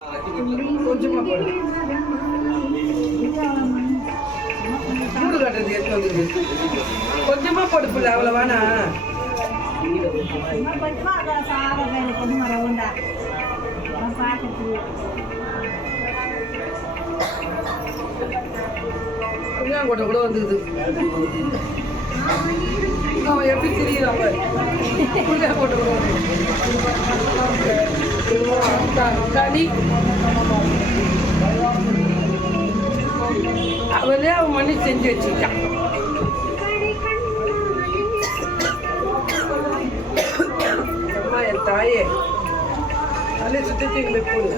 கொஞ்சமா போடு. மூடு கட்டுறது எடுத்து வந்துருக்கு. கொஞ்சமா போடு புள்ள, அவ்வளவானா புளியாங்கொட்டை கூட வந்துக்குது. அவன் எப்படி திரியிறான் புளியாங்கொட்டை கூட களி அவளே அவன் மண்ணி செஞ்சு வச்சுக்கிட்டான். அம்மா என் தாயே அதே சுற்றி எங்களை போடு.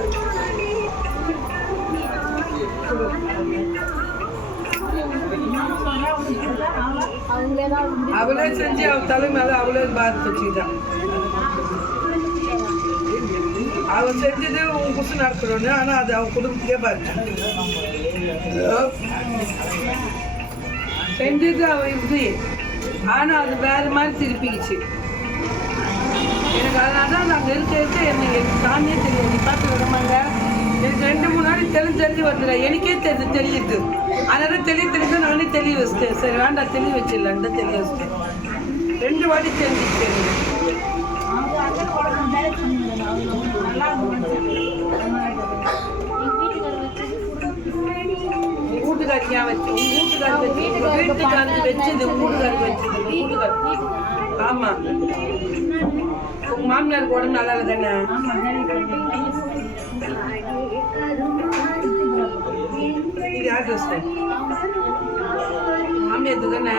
அவளே செஞ்சு அவன் தலை மேல அவளே பாதித்து வச்சுக்கிட்டான். அவன் செஞ்சது உன் குசு நடக்கணும்னு, ஆனா அது அவன் குடும்பத்துக்கே பாதிச்சு செஞ்சது அவன் இப்படி, ஆனா அது வேற மாதிரி திருப்பிக்கிச்சு. எனக்கு அதனால தான் நாங்கள் இருக்க எனக்கு சாமியே தெரியும். நீ பார்த்து விடமாங்க, எனக்கு 2-3 நாள் தெரிஞ்சு வந்துடுற, எனக்கே தெரியுது. அதனால தெளிவு நானே தெளிய வச்சிட்டேன். சரி வேண்டாம் தெளிய வச்சிடலான் தான் தெளிய வச்சிட்டேன். 2 வாட்டி தெரிஞ்சுக்கிட்டேன். வீட்டுக்காரியா வச்சு வீட்டுக்காரருக்கு வச்சது வீட்டுக்காரருக்கு வச்சது வீட்டுக்காரருக்கு. ஆமா, உங்க மாமியாருக்கு உடம்பு நல்லா இல்லை தானே? இது யார் ட்ரெஸ்? மாமியாருக்கு தானே?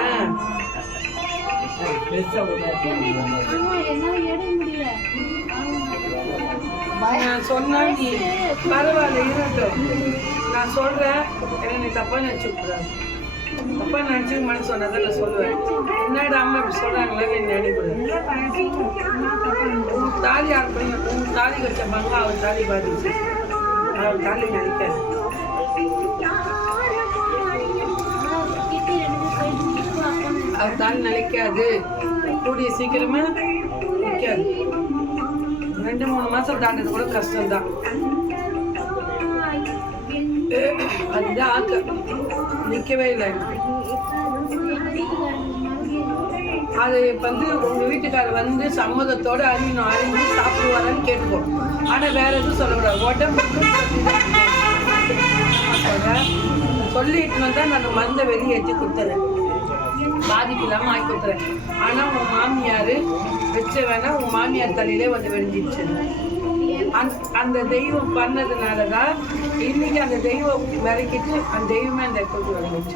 நான் சொன்னா நீ பரவாயில்ல இருக்கட்டும், நான் சொல்றேன். என்ன நீ தப்பா நினைச்சு விட்டுறாரு. தப்பா நினைச்சு மனசு சொன்னதான் நான் சொல்லுவேன். என்னடா அம்மா இப்படி சொல்றாங்களே என்ன நினைக்கூடாது. தாலி ஆரம்பிங்க, தாலி கட்ட பங்க அவன் தாலி பாதிச்சு அவன் தாலி நினைக்காது. அவர் தாலி நினைக்காது, கூடிய சீக்கிரமே நிற்காது. 2-3 மாசம் தாண்டது கூட கஷ்டம்தான். அதுதான் ஆக்க நிற்கவே இல்லை. அது வந்து உங்க வீட்டுக்காரர் வந்து சம்மதத்தோட அறிஞ்சு சாப்பிடுவாரான்னு கேட்டுக்கோ. ஆனா வேற எதுவும் சொல்லக்கூடாது. உடம்புக்கு சொல்லிட்டு வந்தா நான் மருந்தை வெளியே ஏற்றி கொடுத்துறேன், பாதிப்பு இல்லாமல் ஆக்கி கொடுத்துறேன். ஆனா உன் மாமியார் வச்ச வேணா உன் மாமியார் தலையிலே வந்து வெடிஞ்சிடுச்சு. அந்த தெய்வம் பண்ணதுனாலதான் இன்னைக்கு அந்த தெய்வம் விளக்கிட்டு அந்த தெய்வமே அந்த இடத்துக்கு வந்துச்சு.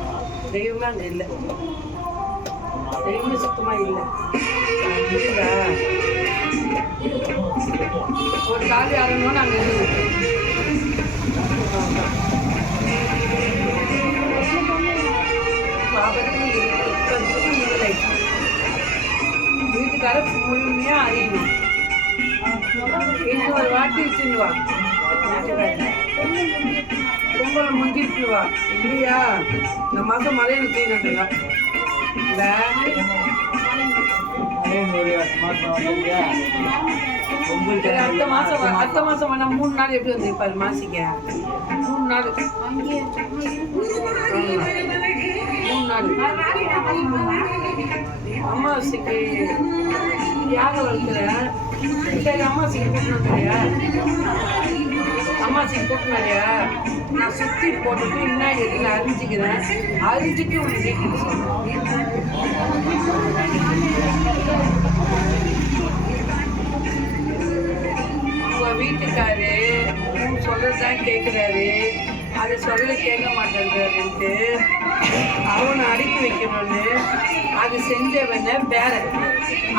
தெய்வமே அங்க இல்லை, தெய்வமே சுத்தமா இல்லை. புரியுதா? ஒரு தாலி ஆகணும்னு அங்க இருக்கு. வீட்டுக்கார முழுமையா அறியணும். இன்னொரு வாட்டி வச்சுருவா பொங்கலை முந்திட்டுவா இல்லையா? இந்த மாதம் மலையில தீனட்டுங்க. அடுத்த மாசம் வேணா 3 நாள் எப்படி வந்துருப்பாரு மாசிக்க? 3 நாள் 3 நாள் அம்மாவாசைக்கு யாக வளர்க்குறேன். சரி அம்மாவாசைக்கு கூட்டினு வந்துறியா? அம்மாவாசைக்கு கூட்டினு வரையா? நான் சுற்றி போட்டுட்டு இன்னும் எதில் அரிஞ்சிக்கிறேன். அரிஞ்சிட்டு உனக்கு வீட்டுக்கு உங்கள் வீட்டுக்காரு சொல்றதுதான் கேட்குறாரு, அதை சொல்ல கேட்க மாட்டேன்றாருன்ட்டு அவனை அடக்கி வைக்கணும்னு அது செஞ்சவன வேற.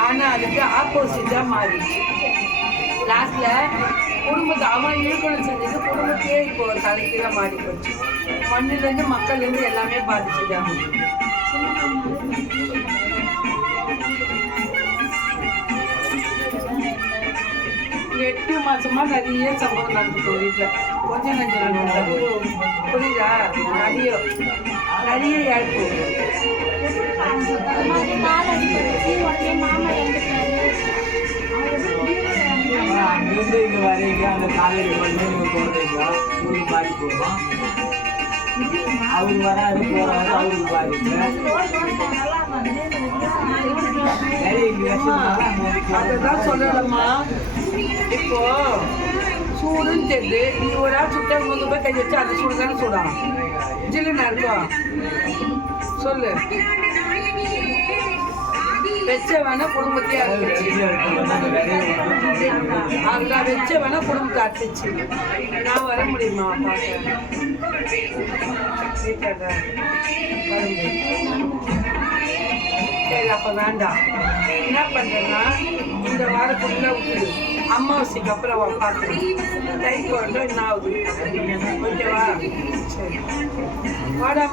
ஆனால் அதுக்கு ஆப்போசிட்டாக மாறிடுச்சு. லாஸ்ட்ல குடும்பத்தை அவன் இழுக்கணும் செஞ்சது குடும்பத்தையே இப்போ ஒரு தலைக்கீழ மாறி போச்சு. மண்ணிலேருந்து மக்கள்லேருந்து எல்லாமே பாதிச்சுட்டாங்க. 8 மாசமா நிறைய சம்பவம் நடந்துச்சு வீட்டில். கொஞ்சம் நஞ்சம் நடந்தது. புரியுதா? நிறைய இழப்பு. அங்கிருந்து இங்கே வரீங்க அந்த காலேஜ் பண்ணி நீங்கள் போடுறீங்க உங்களுக்கு பாதிப்பு வரும். அவரு வராது போறாரு அவருக்கு பாதிப்பு. அதுதான் சொல்லலம்மா. இப்போ சூடுன்னு தெரியுது, நீ ஒரு ஆள் சுட்ட முந்து போய் கை வச்சு அது சூடு தானே சூடா ஜில்லுன்னு இருக்கும். சொல்லு. வெச்ச வேணா குடும்பத்தையே அறுத்துச்சு. அங்க வெச்ச வேணா குடும்பத்தை அறுத்துச்சு. நான் வர முடியுமா பார்க்க? சரி, அப்ப வேண்டாம். என்ன பண்றேன்னா இந்த வாரம் ஃபுல்லா விட்டுடு. அமாவாசைக்கு அப்புறம் அவன் பார்க்குறேன். டைம் வரட்டும், என்ன ஆகுது? ஓகேவா? சரி வாடா.